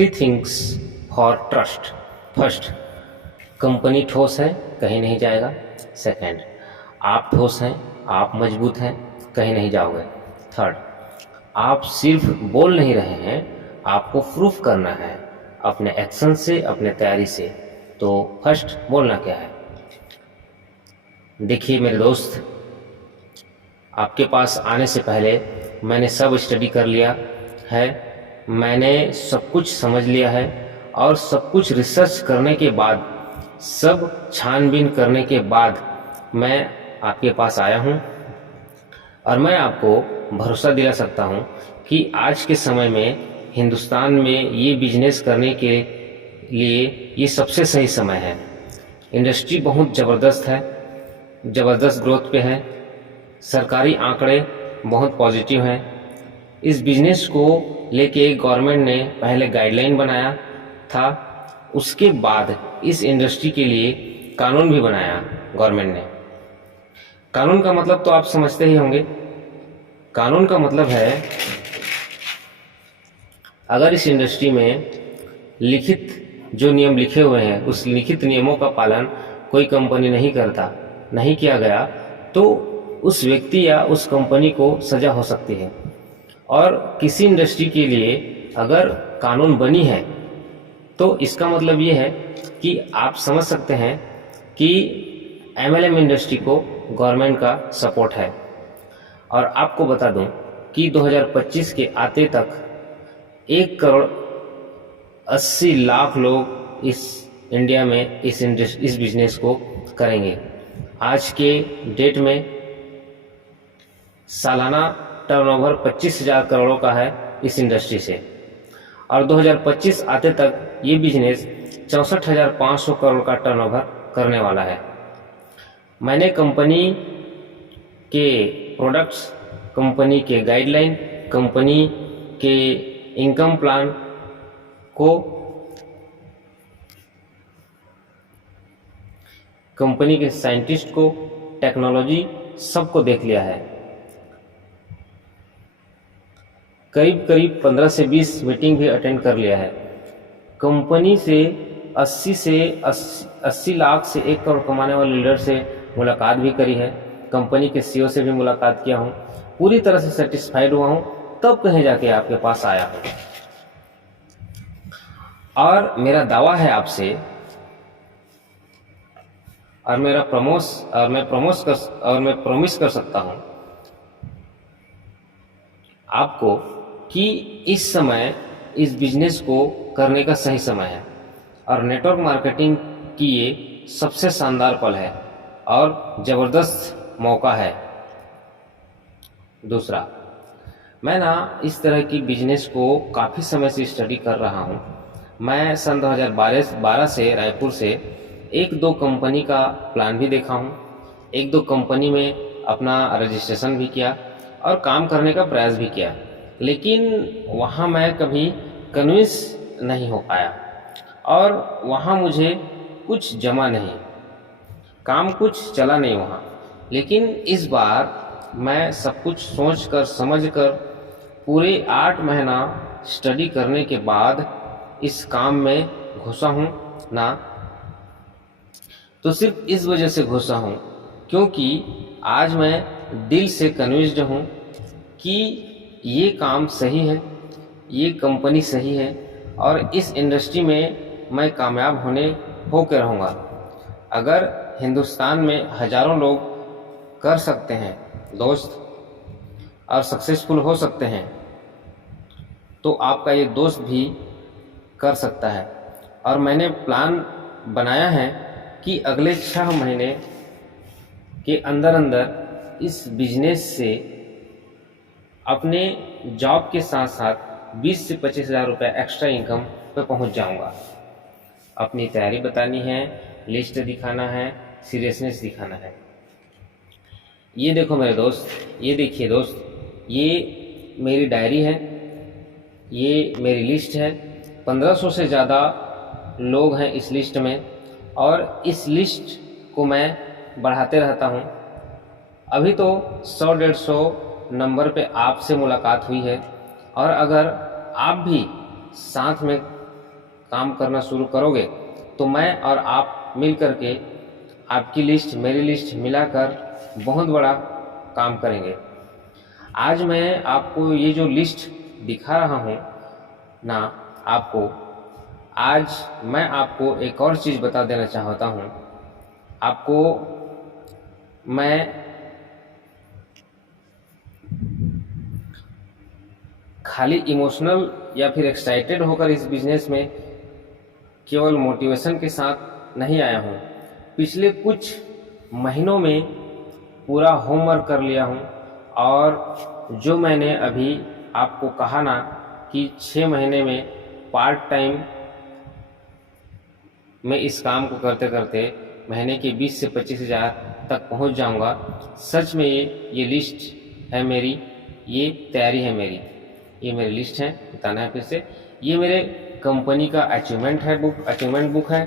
Three things for trust. First, company ठोस है, कहीं नहीं जाएगा। सेकंड, आप ठोस हैं, आप मजबूत हैं, कहीं नहीं जाओगे। थर्ड, आप सिर्फ बोल नहीं रहे हैं, आपको प्रूफ करना है अपने एक्शन से, अपने तैयारी से। तो फर्स्ट बोलना क्या है? देखिए मेरे दोस्त, आपके पास आने से पहले मैंने सब स्टडी कर लिया है, मैंने सब कुछ समझ लिया है, और सब कुछ रिसर्च करने के बाद, सब छानबीन करने के बाद मैं आपके पास आया हूँ। और मैं आपको भरोसा दिला सकता हूँ कि आज के समय में हिंदुस्तान में ये बिजनेस करने के लिए ये सबसे सही समय है। इंडस्ट्री बहुत ज़बरदस्त है, ज़बरदस्त ग्रोथ पे है, सरकारी आंकड़े बहुत पॉजिटिव हैं। इस बिजनेस को लेके गवर्नमेंट ने पहले गाइडलाइन बनाया था, उसके बाद इस इंडस्ट्री के लिए कानून भी बनाया गवर्नमेंट ने। कानून का मतलब तो आप समझते ही होंगे। कानून का मतलब है, अगर इस इंडस्ट्री में लिखित जो नियम लिखे हुए हैं, उस लिखित नियमों का पालन कोई कंपनी नहीं करता, नहीं किया गया, तो उस व्यक्ति या उस कंपनी को सजा हो सकती है। और किसी इंडस्ट्री के लिए अगर कानून बनी है तो इसका मतलब ये है कि आप समझ सकते हैं कि एमएलएम इंडस्ट्री को गवर्नमेंट का सपोर्ट है। और आपको बता दूं कि 2025 के आते तक 1,80,00,000 लोग इस इंडिया में इस बिजनेस को करेंगे। आज के डेट में सालाना टर्नओवर 25,000 करोड़ों का है इस इंडस्ट्री से, और 2025 आते तक ये बिजनेस 64,500 करोड़ का टर्नओवर करने वाला है। मैंने कंपनी के प्रोडक्ट्स, कंपनी के गाइडलाइन, कंपनी के इनकम प्लान को, कंपनी के साइंटिस्ट को, टेक्नोलॉजी सबको देख लिया है। करीब करीब 15 से 20 मीटिंग भी अटेंड कर लिया है। कंपनी से 80 लाख से 1 करोड़ कमाने वाले लीडर से मुलाकात भी करी है। कंपनी के सीईओ से भी मुलाकात किया हूँ, पूरी तरह से सेटिस्फाइड हुआ हूँ, तब कहीं जाके आपके पास आया हूँ। और मेरा दावा है आपसे, और मैं प्रॉमिस कर सकता हूँ आपको कि इस समय इस बिजनेस को करने का सही समय है, और नेटवर्क मार्केटिंग की ये सबसे शानदार पल है और ज़बरदस्त मौका है। दूसरा, मैं इस तरह की बिजनेस को काफ़ी समय से स्टडी कर रहा हूँ। मैं सन 2012 से रायपुर से 1-2 कंपनी का प्लान भी देखा हूँ, 1-2 कंपनी में अपना रजिस्ट्रेशन भी किया और काम करने का प्रयास भी किया, लेकिन वहाँ मैं कभी कन्विंस नहीं हो पाया, और वहाँ मुझे कुछ जमा नहीं, काम कुछ चला नहीं वहाँ। लेकिन इस बार मैं सब कुछ सोच कर समझ कर पूरे 8 महीना स्टडी करने के बाद इस काम में घुसा हूँ ना। तो सिर्फ इस वजह से घुसा हूँ क्योंकि आज मैं दिल से कन्विंस्ड हूँ कि ये काम सही है, ये कंपनी सही है, और इस इंडस्ट्री में मैं कामयाब होकर रहूँगा। अगर हिंदुस्तान में हज़ारों लोग कर सकते हैं दोस्त, और सक्सेसफुल हो सकते हैं, तो आपका ये दोस्त भी कर सकता है। और मैंने प्लान बनाया है कि अगले 6 महीने के अंदर अंदर इस बिजनेस से अपने जॉब के साथ साथ 20 से 25,000 रुपये एक्स्ट्रा इनकम पे पहुंच जाऊंगा। अपनी तैयारी बतानी है, लिस्ट दिखाना है, सीरियसनेस दिखाना है। ये देखो मेरे दोस्त, ये देखिए दोस्त, ये मेरी डायरी है, ये मेरी लिस्ट है। 1500 से ज़्यादा लोग हैं इस लिस्ट में, और इस लिस्ट को मैं बढ़ाते रहता हूँ। अभी तो 100-150 नंबर पे आपसे मुलाकात हुई है, और अगर आप भी साथ में काम करना शुरू करोगे तो मैं और आप मिल कर के आपकी लिस्ट मेरी लिस्ट मिलाकर बहुत बड़ा काम करेंगे। आज मैं आपको ये जो लिस्ट दिखा रहा हूँ ना आपको, आज मैं आपको एक और चीज़ बता देना चाहता हूँ। आपको मैं खाली इमोशनल या फिर एक्साइटेड होकर इस बिजनेस में केवल मोटिवेशन के साथ नहीं आया हूँ। पिछले कुछ महीनों में पूरा होमवर्क कर लिया हूँ और जो मैंने अभी आपको कहा ना कि 6 महीने में पार्ट टाइम मैं इस काम को करते करते महीने के 20 से 25 हज़ार तक पहुँच जाऊँगा। सच में ये लिस्ट है मेरी, ये तैयारी है मेरी, ये मेरी लिस्ट है। बताना है फिर से, ये मेरे कंपनी का अचीवमेंट बुक है।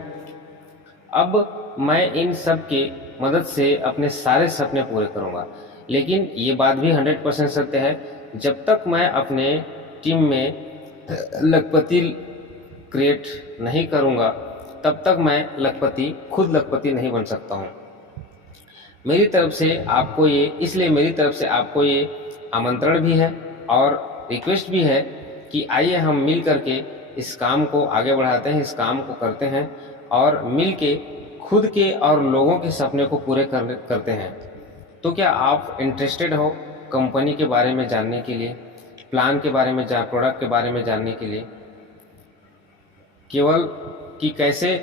अब मैं इन सब के मदद से अपने सारे सपने पूरे करूँगा। लेकिन ये बात भी 100% सत्य है, जब तक मैं अपने टीम में लखपति क्रिएट नहीं करूँगा तब तक मैं खुद लखपति नहीं बन सकता हूँ। मेरी तरफ से आपको ये आमंत्रण भी है और रिक्वेस्ट भी है कि आइए हम मिल करके इस काम को आगे बढ़ाते हैं, इस काम को करते हैं और मिल के खुद के और लोगों के सपने को पूरे करते हैं। तो क्या आप इंटरेस्टेड हो कंपनी के बारे में जानने के लिए, प्लान के बारे में, प्रोडक्ट के बारे में जानने के लिए, कैसे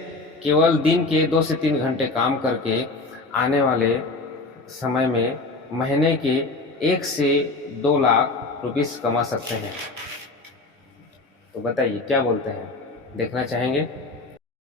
केवल दिन के 2 से 3 घंटे काम करके आने वाले समय में महीने के 1 से 2 लाख रुपीस कमा सकते हैं? तो बताइए क्या बोलते हैं, देखना चाहेंगे?